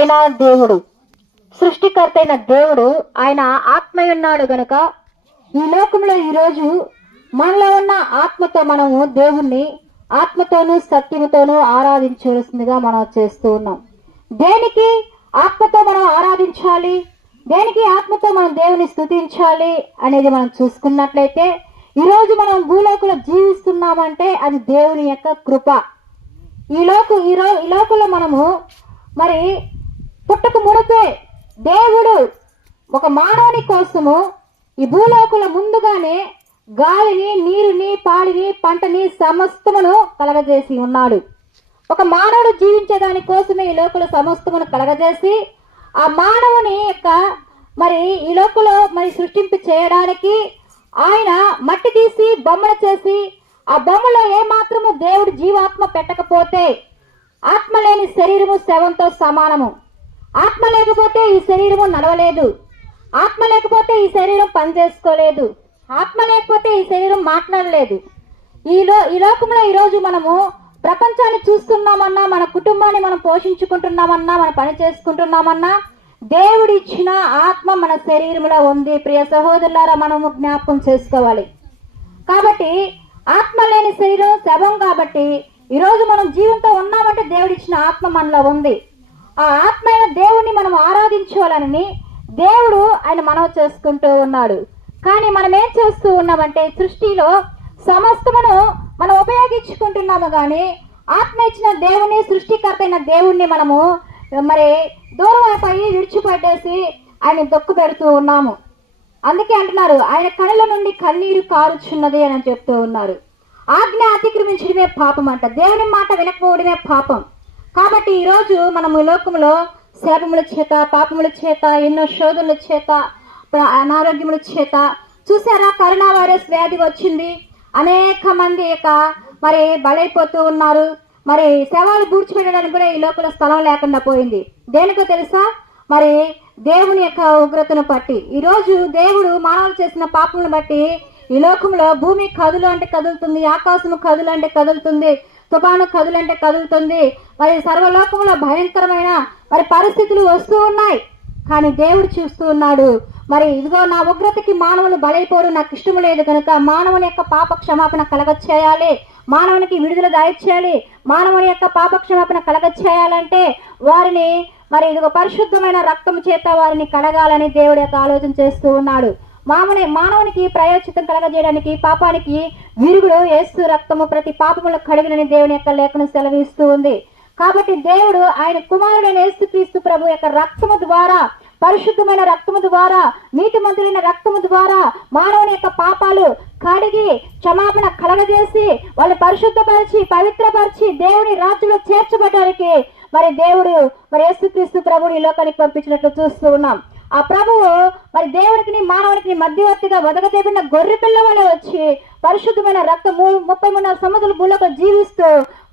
అయిన దేవుడు, సృష్టికర్త అయిన దేవుడు ఆయన ఆత్మయున్నాడు గనుక ఈ లోకంలో ఈరోజు మనలో ఉన్న ఆత్మతో మనము దేవుణ్ణి ఆత్మతోనూ సత్యముతోనూ ఆరాధించవలసిందిగా మనం చేస్తూ ఉన్నాం. దేనికి ఆత్మతో మనం ఆరాధించాలి, దేనికి ఆత్మతో మనం దేవుని స్తుతించాలి అనేది మనం చూసుకున్నట్లయితే ఈరోజు మనం భూలోకంలో జీవిస్తున్నామంటే అది దేవుని యొక్క కృప. ఈ లోకంలో మనము మరి పుట్టక మునిపే దేవుడు ఒక మానవుని కోసము ఈ భూలోకంలో ముందుగానే గాలిని, నీరుని, పాడిని, పంటని సమస్తమును కలగజేసి ఉన్నాడు. ఒక మానవుడు జీవించేదాని కోసమే ఈ లోకంలో సమస్తమును కలగజేసి ఆ మానవుని యొక్క మరి ఈ లోకంలో మరి సృష్టింపు చేయడానికి ఆయన మట్టి తీసి బొమ్మను చేసి ఆ బొమ్మలో ఏమాత్రము దేవుడు జీవాత్మ పెట్టకపోతే ఆత్మ లేని శరీరము శవంతో సమానము. ఆత్మ లేకపోతే ఈ శరీరము నడవలేదు, ఆత్మ లేకపోతే ఈ శరీరం పనిచేసుకోలేదు, ఆత్మ లేకపోతే ఈ శరీరం మాట్లాడలేదు. ఈ లోకంలో ఈరోజు మనము ప్రపంచాన్ని చూస్తున్నామన్నా, మన కుటుంబాన్ని మనం పోషించుకుంటున్నామన్నా, మన పని చేసుకుంటున్నామన్నా దేవుడు ఇచ్చిన ఆత్మ మన శరీరంలో ఉంది. ప్రియ సహోదరులారా, మనము జ్ఞాపకం చేసుకోవాలి. కాబట్టి ఆత్మ లేని శరీరం శవం. కాబట్టి ఈరోజు మనం జీవంతో ఉన్నామంటే దేవుడు ఇచ్చిన ఆత్మ మనలో ఉంది. ఆ ఆత్మ అయిన దేవుణ్ణి మనం ఆరాధించాలని దేవుడు ఆయన మనవి చేసుకుంటూ ఉన్నాడు. కానీ మనం ఏం చేస్తూ ఉన్నామంటే సృష్టిలో సమస్తమును మనం ఉపయోగించుకుంటున్నాము, కానీ ఆత్మ ఇచ్చిన దేవుని, సృష్టికర్త అయిన దేవుణ్ణి మనము మరి దూరం అయిపోయి విడిచిపట్టేసి ఆయన దొక్కు పెడుతూ ఉన్నాము. అందుకే అంటున్నారు ఆయన కళ్ళ నుండి కన్నీరు కారుచున్నది అని చెప్తూ ఉన్నారు. ఆజ్ఞ అతిక్రమించడమే పాపం అంట, దేవుని మాట వినకపోవడమే పాపం. కాబట్టి ఈరోజు మనము ఈ లోకంలో శాపముల చేత, పాపముల చేత, ఎన్నో శోధనల చేత, అనారోగ్యముల చేత చూసారా, కరోనా వైరస్ వ్యాధి వచ్చింది. అనేక మంది మరి బలైపోతూ ఉన్నారు. మరి శవాలు పూడ్చిపెట్టడానికి కూడా ఈ లోకంలో స్థలం లేకుండా పోయింది. దేనికో తెలుసా? మరి దేవుని యొక్క ఉగ్రతను బట్టి. ఈరోజు దేవుడు మానవులు చేసిన పాపములను బట్టి ఈ లోకంలో భూమి కదులు అంటే కదులుతుంది, ఆకాశము కదులు అంటే కదులుతుంది, తుఫాను కదులు అంటే కదులుతుంది. మరి సర్వలోకంలో భయంకరమైన మరి పరిస్థితులు వస్తూ ఉన్నాయి. కానీ దేవుడు చూస్తూ ఉన్నాడు. మరి ఇదిగో నా ఉగ్రతకి మానవులు బలైపోవడం నాకు ఇష్టము లేదు కనుక మానవుని యొక్క పాప క్షమాపణ కలగచేయాలి, మానవునికి విడుదల దయచేయాలి. మానవుని యొక్క పాప క్షమాపణ కలగచేయాలంటే వారిని మరి ఇదిగో పరిశుద్ధమైన రక్తం చేత వారిని కడగాలని దేవుడి యొక్క ఆలోచన చేస్తూ ఉన్నాడు. మానవునికి ప్రయోచితం కలగజేయడానికి పాపానికి విరుగుడు యేసు రక్తము ప్రతి పాపములకు కడుగునని దేవుని యొక్క లేఖను సెలవిస్తూ ఉంది. కాబట్టి దేవుడు ఆయన కుమారుడైన యేసుక్రీస్తు ప్రభు యొక్క రక్తము ద్వారా, పరిశుద్ధమైన రక్తము ద్వారా, నీతిమంతులైన రక్తము ద్వారా మానవుని యొక్క పాపాలు కడిగి క్షమాపణ కలగజేసి వాళ్ళు పరిశుద్ధపరిచి పవిత్రపరిచి దేవుని రాజ్యంలో చేర్చబడడానికి మరి దేవుడు మరి యేసుక్రీస్తు ప్రభుని ఈ లోకానికి పంపించినట్లు చూస్తూ ఉన్నాం. ఆ ప్రభువు మరి దేవునికి మానవునికి మధ్యవర్తిగా వదగతేబడిన గొర్రె పిల్లవాళ్ళే వచ్చి పరిశుద్ధమైన రక్తం 33 సంవత్సరాలు భూమిలో జీవిస్తూ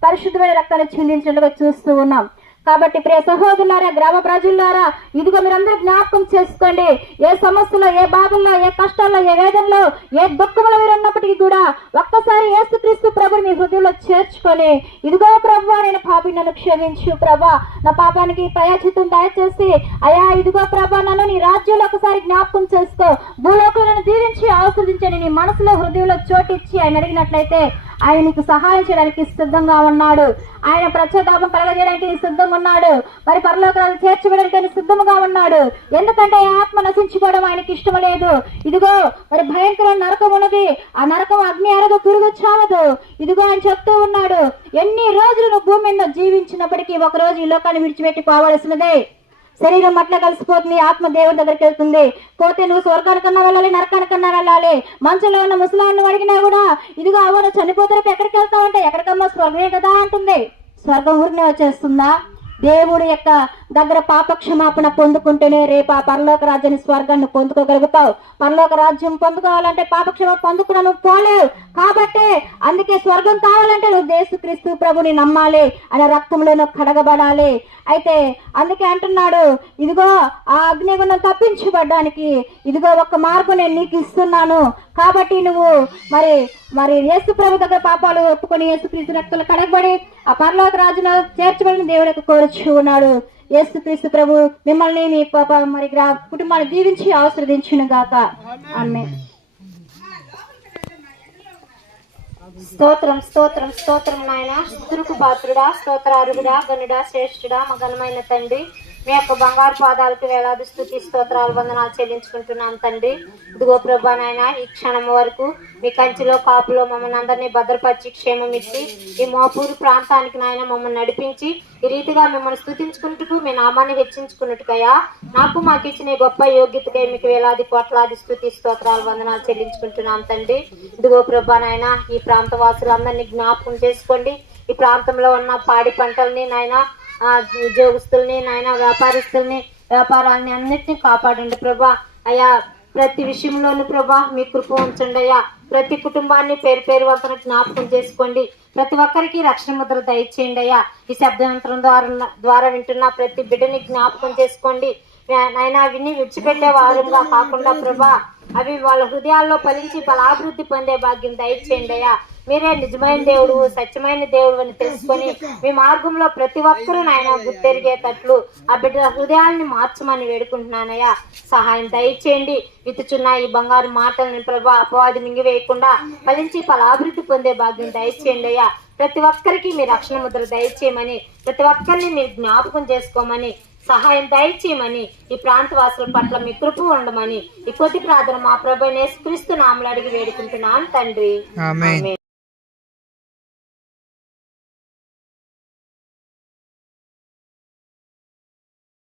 పరిశుద్ధమైన రక్తాన్ని చిందించినట్టుగా చూస్తూ ఉన్నాం. కాబట్టి ప్రియ సహోదరులారా, గ్రామ ప్రజలారా, ఇదిగో మీరందరూ జ్ఞాపకం చేసుకోండి. ఏ సమస్యలో, ఏ బాధల్లో, ఏ కష్టాల్లో, ఏ వేదనలో, ఏ దుఃఖంలో మీరు ఉన్నప్పటికీ కూడా ఒక్కసారి యేసుక్రీస్తు ప్రభుని మీ హృదయంలో చేర్చుకొని, ఇదిగో ప్రభు నేను పాపి, నన్ను క్షమించు ప్రభా, నా పాపానికి ప్రయాచితం దయచేసి అయా ఇదిగో ప్రభా నన్ను నీ రాజ్యంలో ఒకసారి జ్ఞాపకం చేసుకో, భూలోకంలో దీవించి ఆశీర్వదించండి నీ మనసులో హృదయంలో చోటిచ్చి ఆయన అడిగినట్లయితే ఆయన నీకు సహాయం చేయడానికి సిద్ధంగా ఉన్నాడు. ఆయన ప్రత్యేతాపం కలగజేయడానికి సిద్ధంగా ఉన్నాడు. మరి పరలోకాలు చేర్చబడడానికి సిద్ధంగా ఉన్నాడు. ఎందుకంటే ఆత్మ నశించుకోవడం ఆయనకి ఇష్టం లేదు. ఇదిగో మరి భయంకరమైన నరకం ఉన్నది, ఆ నరకం అగ్ని అరగదు, పురుగు చావదు. ఇదిగో ఆయన చెప్తూ ఉన్నాడు, ఎన్ని రోజులు నువ్వు భూమి మీద జీవించినప్పటికీ ఒక రోజు ఈ లోకాన్ని విడిచిపెట్టి పోవలసినదే. శరీరం అట్లా కలిసిపోతుంది, ఆత్మ దేవుడి దగ్గరికి వెళ్తుంది. పోతే నువ్వు స్వర్గానికన్నా వెళ్ళాలి, నరకానికన్నా వెళ్ళాలి. మంచంలో ఉన్న ముసలాన్ని అడిగినా కూడా ఇదిగో అవును చనిపోతారు ఎక్కడికి వెళ్తావంటే ఎక్కడికమ్మా స్వర్గమే కదా అంటుంది. స్వర్గం ఊరినే వచ్చేస్తుందా? దేవుడి యొక్క దగ్గర పాప క్షమాపణ పొందుకుంటేనే రేపు ఆ పరలోక రాజ్యాన్ని, స్వర్గాన్ని పొందుకోగలుగుతావు. పరలోక రాజ్యం పొందుకోవాలంటే పాప క్షమాపణ పొందుకున్నా నువ్వు పోలేవు. కాబట్టి అందుకే స్వర్గం కావాలంటే నువ్వు యేసుక్రీస్తు ప్రభుని నమ్మాలి, ఆయన రక్తంలో నువ్వు కడగబడాలి. అయితే అందుకే అంటున్నాడు, ఇదిగో ఆ అగ్నిగుండం తప్పించబడ్డానికి ఇదిగో ఒక మార్గం నేను నీకు ఇస్తున్నాను. కాబట్టి నువ్వు మరి మరి యేసు ప్రభు దగ్గర పాపాలు ఒప్పుకొని యేసుక్రీస్తు రక్తంలో కడగబడి ఆ పరలోక రాజును చేర్చబడిన దేవుడికి కోరుచు ఉన్నాడు. యేసుక్రీస్తు ప్రభు మిమ్మల్ని మీ పాప మరి కుటుంబాన్ని దీవించి ఆశీర్వదించును గాక. ఆమేన్. స్తోత్రం స్తోత్రం స్తోత్రం నాయన, స్తుతులకు పాత్రుడా, స్తోత్రార్హుడా, గనుడా, శ్రేష్ఠుడా, మగనమైన తండ్రి, మీ యొక్క బంగారు పాదాలకు వేలాది స్తుతి స్తోత్రాలు వందనాలు చెల్లించుకుంటున్నాను తండ్రి. ఇదిగో ప్రభా నాయన, ఈ క్షణం వరకు మీ కంచిలో కాపులో మమ్మల్ని అందరినీ భద్రపరిచి క్షేమం ఇచ్చి ఈ మోపూరు ప్రాంతానికి నాయన మమ్మల్ని నడిపించి ఈ రీతిగా మిమ్మల్ని స్తుతించుకుంటూ మీ నామాన్ని హెచ్చించుకున్నట్టుకయ్యా నాకు మాకు ఇచ్చిన ఈ గొప్ప యోగ్యతకై మీకు వేలాది కోట్లాది స్తుతి స్తోత్రాలు వందనాలు చెల్లించుకుంటున్నాం తండ్రి. ఇదిగో ప్రభా నాయన, ఈ ప్రాంత వాసులందరినీ జ్ఞాపకం చేసుకోండి. ఈ ప్రాంతంలో ఉన్న పాడి పంటల్ని నాయన, ఉద్యోగస్తుల్ని నాయన, వ్యాపారస్తుల్ని, వ్యాపారాలని అన్నిటినీ కాపాడండి ప్రభా. అయ్యా ప్రతి విషయంలోనూ ప్రభా మీ కృప ఉంచండి అయ్యా. ప్రతి కుటుంబాన్ని పేరు పేరు వంతన జ్ఞాపకం చేసుకోండి. ప్రతి ఒక్కరికి రక్షణ ముద్ర దయచేయండి అయ్యా. ఈ శబ్దయంత్రం ద్వారా వింటున్న ప్రతి బిడ్డని జ్ఞాపకం చేసుకోండి నాయన. విని విడిచిపెట్టే వారంగా కాకుండా ప్రభా అవి వాళ్ళ హృదయాల్లో ఫలించి బలాభివృద్ధి పొందే భాగ్యం దయచేయండి అయ్యా. మీరే నిజమైన దేవుడు, సత్యమైన దేవుడు అని తెలుసుకొని మీ మార్గంలో ప్రతి ఒక్కరూ నాయన గుర్తెరిగేటట్లు ఆ బిడ్డల హృదయాన్ని మార్చమని వేడుకుంటున్నానయ్యా. సహాయం దయచేయండి. విత్తుచున్న ఈ బంగారు మాటలను ప్రభా అపవాది మింగివేయకుండా ఫలించి ఫలాభివృద్ధి పొందే భాగ్యం దయచేయండి అయ్యా. ప్రతి ఒక్కరికి మీ రక్షణ ముద్ర దయచేయమని, ప్రతి ఒక్కరిని మీరు జ్ఞాపకం చేసుకోమని, సహాయం దయచేయమని, ఈ ప్రాంతవాసుల పట్ల మీ కృప ఉండమని ఈ కొద్ది ప్రార్థన మా ప్రభువైన యేసుక్రీస్తు నామములో అడిగి వేడుకుంటున్నాను తండ్రి. ఆమేన్.